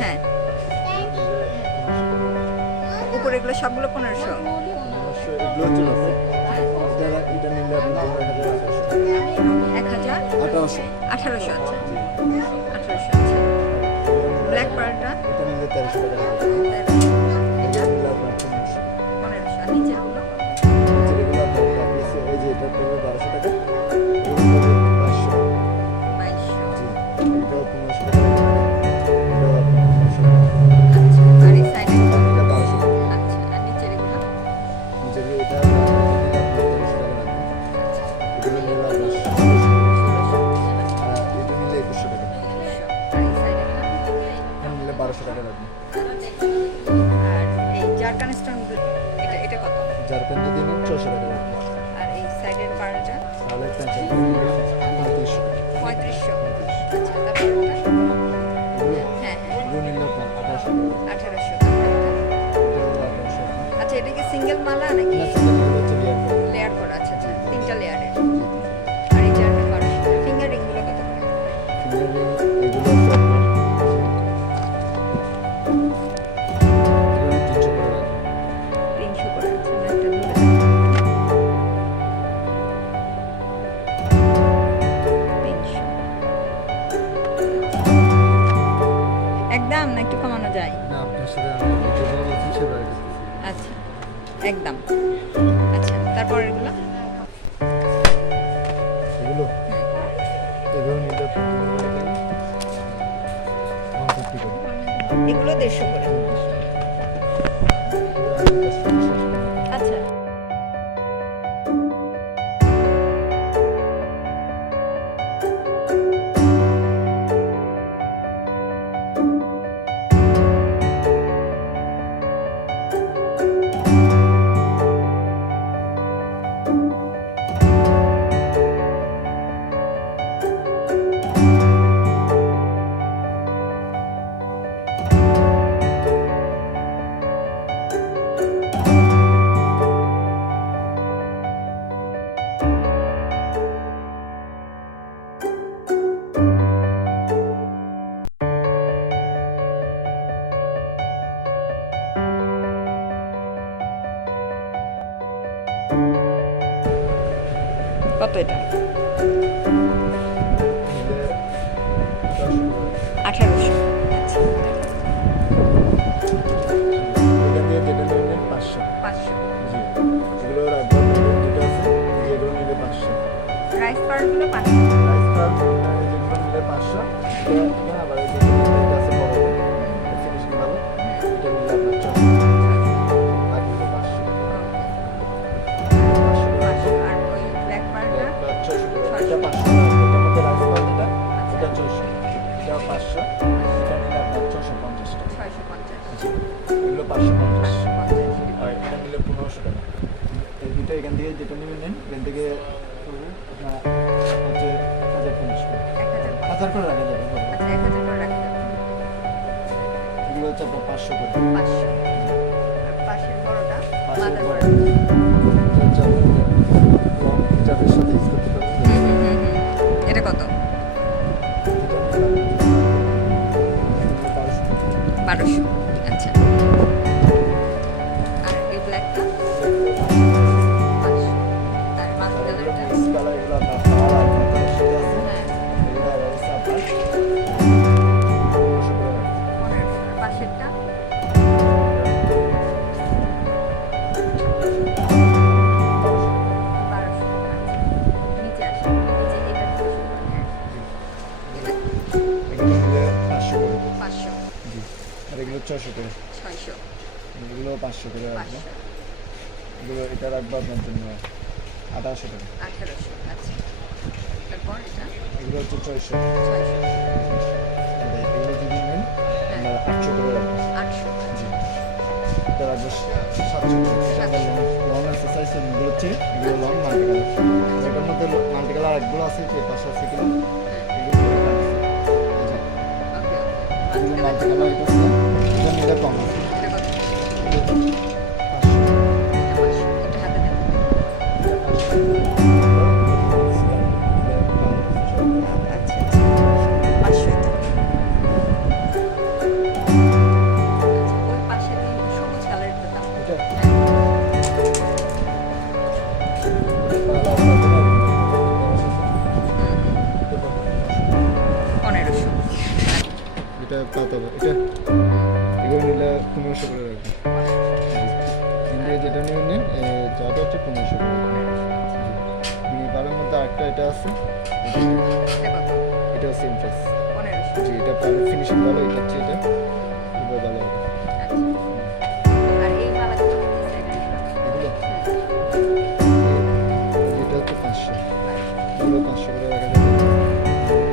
হ্যাঁ উপরে এগুলো সবগুলো 1500। এগুলো হচ্ছে রফে। এটা নিলে আপনার 1800। 1800 আচ্ছা 1800 আচ্ছা। ব্ল্যাক পার্লটা এটা নিলে 1300 টাকা লাগবে। এটা নিলে আপনার 1500। 1500 আর নিচেরগুলো যেগুলো আপনার প্রাইস এই যে এটা পড়বে 1200 টাকা। এগুলো পড়বে 2200। 2200 জি এটাও 1500 টাকা লাগবে। এটাও আপনার 1500 টাকা। আচ্ছা আর এই সাইডে এটা 1200 টাকা। আচ্ছা আর নিচের এগুলো নিচে এটা আপনার 1300 টাকা লাগবে। এগুলো নিলে আপনার 1600 আর এটা নিলে 2100 টাকা। আর এই সাইডেরটা এটা নিলে 1200 টাকা লাগবে। আর এই জারকান স্টোন এটা এটা কত? জারকান যদি নেন 600 টাকা লাগবে। আর এই সাইডের পার্লটা তাহলে পেন্সিল 3500 টাকা। 3500 আচ্ছা তারপরটা হ্যাঁ হ্যাঁ এগুলো নিলে আপনার 1800 টাকা। 1800 এটা নিলে 1800 টাকা। আচ্ছা এটা কি সিঙ্গেল মালা নাকি না সিঙ্গেল নিলে হচ্ছে লেয়ার করে। লেয়ার করা? আচ্ছা আচ্ছা তিনটা লেয়ারের। আর এই জারকান 1200 ফিঙ্গার রিংগুলো কত করে? ফিঙ্গার রিং এগুলো হচ্ছে আপনার এগুলো 300 করে লাগবে। 300 করে আচ্ছা আমি একটা ধরে 300 একদম না একটু কমানো যায়? না আপনার সাথে আমি যেটা বলছি সেটা আচ্ছা একদম আচ্ছা তারপর এগুলো এগুলো এগুলো নিলে 150 করে। এগুলো 150 করে আচ্ছা কত এটা? নিলে 1000 করে। 1800 আচ্ছা এটা দিয়ে যেটা নিলেন 500। 500 জি এগুলো রাখবেন যেটা আছে যেগুলো নিলে 500। রাইস পার্লগুলো 500 রাইস পাল যেগুলো নিলে 500 এটা আবার এই যেটা আছে বড় ফিনিশিং ভালো এটা নিলে আপনার 400 আর নিলে 500। 500 আর ওই ব্ল্যাক পার্লটা 600 এটা 500 এটার মধ্যে রাইস পাল যেটা এটা 400 এটা 500 এটা নিলে আপনার 450 টাকা। 650 জি এগুলো 550 50 আর এটা নিলে 1500 টাকা। এই দুটো এখান থেকে যেটা নেবেন নেন এখান থেকে আপনার হচ্ছে 1050 টাকা। 1000 করে রাখা যাবে। আচ্ছা 1000 করে রাখা যাবে এগুলো হচ্ছে আপনার 500 করে। 500 আর পাশের বড়টা পাশের মাথার বড়। বড় এটা হচ্ছে আপনার লং হিজাবের সাথে ইউজ করতে পারবেন। এটা কত? 1200 আচ্ছা আর এই ব্ল্যাকটা 500 আর মাথার কালারটা কালার এগুলো আপনার পাওয়ার আর কালার সাথে আছে। হ্যাঁ এগুলো আবার হচ্ছে আপনার 1500 করে রাখবেন। 1500 আর পাশেরটা 1200 নিচে আসে নিচে এটা থেকে শুরু করে হ্যাঁ এটা এগুলো নিলে 500 করে। 500 জি আর এগুলো 600 করে। 600 এগুলো 500 করে রাখবো। 500 এগুলো এটা রাখবো আপনার জন্য 1800 টাকা। 1800 আচ্ছা তারপর এটা এগুলো হচ্ছে 600। 600 আর এগুলো যদি নেন আমরা 800 করে রাখবো। 800 জি এটা রাখবো 700 করে। এটা লং আছে সাইজ এগুলো হচ্ছে এগুলো লং মাল্টি কালার। এটার মধ্যে মাল্টি কালার একগুলো আছে এই পাশে আছে কিনা এগুলো রাখা আছে। ওকে এগুলো মাল্টি কালার এটা আছে এটা নিলে কম আছে। এটা কত? এগুলো 500। এটা 500 এটা হাতে দেন এটা 500। আচ্ছা আচ্ছা 500 এটা এটা পাতা এটা এগুলো নিলে 1500 করে রাখবেন। কিন্তু যেটা নেবেন যাটা হচ্ছে 1500 করে। পাড়ের মধ্যে আরেকটা এটা আছে, এটাও সেম প্রাইস। জি, এটা পাড়ের ফিনিশিং ভালো, এটা হচ্ছে এটা খুবই ভালো হবে। এগুলো যেটা হচ্ছে 500, এগুলো 500 করে রাখা যাবে।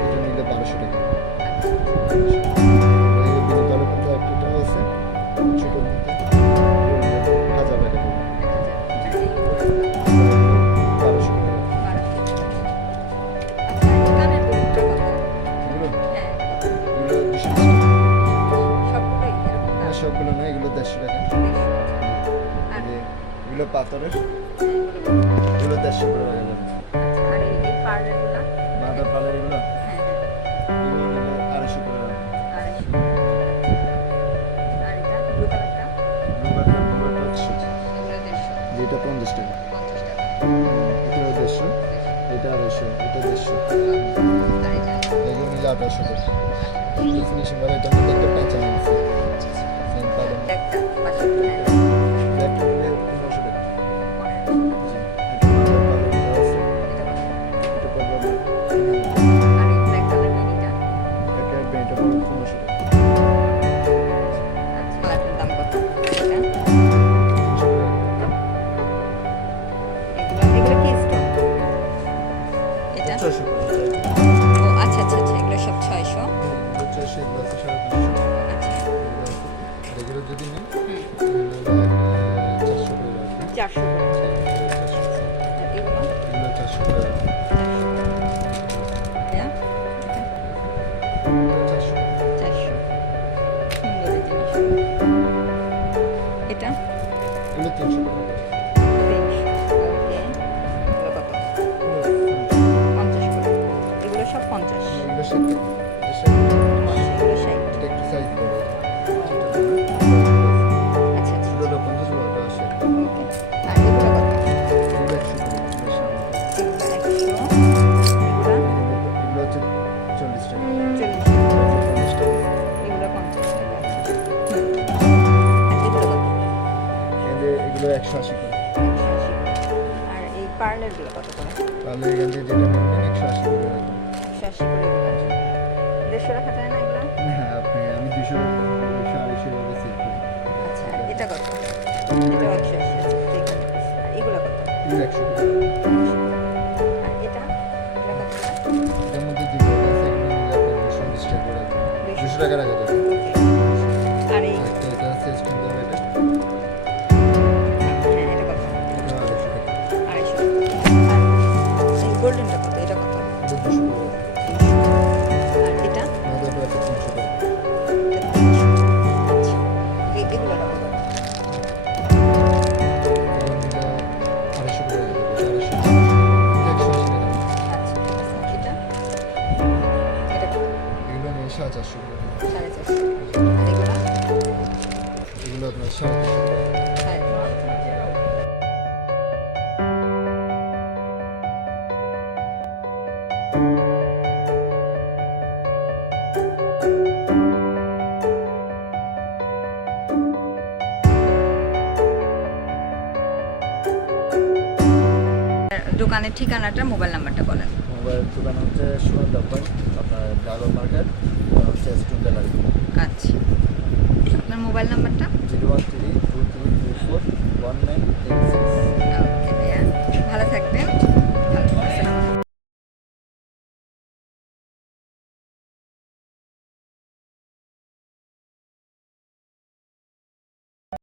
এটা নিলে 1200 টাকা। এই বিনিপাড়ের মধ্যে একটা আছে ছোটোর মধ্যে 1000 টাকা করে। 1200 করে। এগুলো 220 টাকা। না, সবগুলো না, এগুলো 150 টাকা। এগুলো পাথরের, এগুলো 150 করে রাখা যাবে। মাদার পালের এগুলো এগুলো নিলে 250 করে রাখবে। ব্লুবারটা হচ্ছে যেটা 50 টাকা। এটা 150, এটা 250, এটা 150। এগুলো নিলে 1800 করে। ফিনিশিং ভালো, এটার মধ্যে একটা প্যাঁচানো আছে সেম পালের ব্ল্যাক নিলে 1500 টাকা। জি, এটা মাদার পালের এটা আছে, এটা পড়বে এটা বেটা পড়বে 1500 টাকা। এটা 600 করে। ও আচ্ছা আচ্ছা আচ্ছা, এগুলো সব 600। 600, এগুলো আছে 550। আচ্ছা এগুলো যদি নেন 400 করে রাখবেন। 400 করে। আর এগুলো এগুলো 400 করে রাখবেন। 400। 400। সুন্দর এই জিনিস। এটা এগুলো 300 করে রাখবেন। 300। ওকে, এগুলো কত? 50 করে। এগুলো সব 50। এগুলো 60 টাকা। এটা 60 টাকা। এগুলো 60। এটা একটু সাইজ বড়। আচ্ছা আচ্ছা এগুলো 50 বড়টা আছে। ওকে। আর এগুলো কত? এগুলো 100 করে। এগুলো সামনে। এগুলো 100। এগুলো এগুলো হচ্ছে 40 টাকা। 40 এগুলো 50 টাকা। এগুলো 50 টাকা। আর এগুলো কত? এগুলো 180 করে। 180 করে। আর এই পার্লেরগুলো কত করে? তাহলে এখান থেকে যেটা নেবেন 180 করে রাখবেন। 180 করে এগুলো। 150 রাখা যায় না এগুলো? হ্যাঁ, আমি 200 250 ভাবে সেট করি। আচ্ছা, এটা কত? এটাও 180। আচ্ছা, তো এখানে। আর এগুলো কত? এগুলো 100 করে। 100 করে। আর এটা? এগুলো কত করে? এটার মধ্যে যেগুলো আছে এগুলো নিলে আপনি 220 টাকা করে রাখবেন। 200 টাকা রাখা যাবে। ওকে। আর এই একটা এটা আছে স্ট্যান্ডার্ড এটা। হ্যাঁ, এটা কত? এটা 250 টাকা। 250 আর এই গোল্ডেনটা কত? এটা কত? এটা 200 করে। 300। আর এটা? মাদারটা আছে 300 টাকা। এটা 300। আচ্ছা, এগুলো কত করে? এটা নিলে 250 করে রাখা যাবে। 250 এটা 180 টাকা। আচ্ছা, ঠিক আছে। এটা? এটা কত? এগুলো নিয়ে 450 করে। 450। আর এগুলো? এগুলো আপনার 350 টাকা। 350। দোকানের ঠিকানাটা, মোবাইল নাম্বারটা বলেন। মোবাইল দোকান হচ্ছে সুমন দপ্তর, আপনার ডায়লগ মার্কেট, হচ্ছে স্টুডেন্ট গ্যালারি। আচ্ছা, আপনার মোবাইল নাম্বারটা? 01323241986।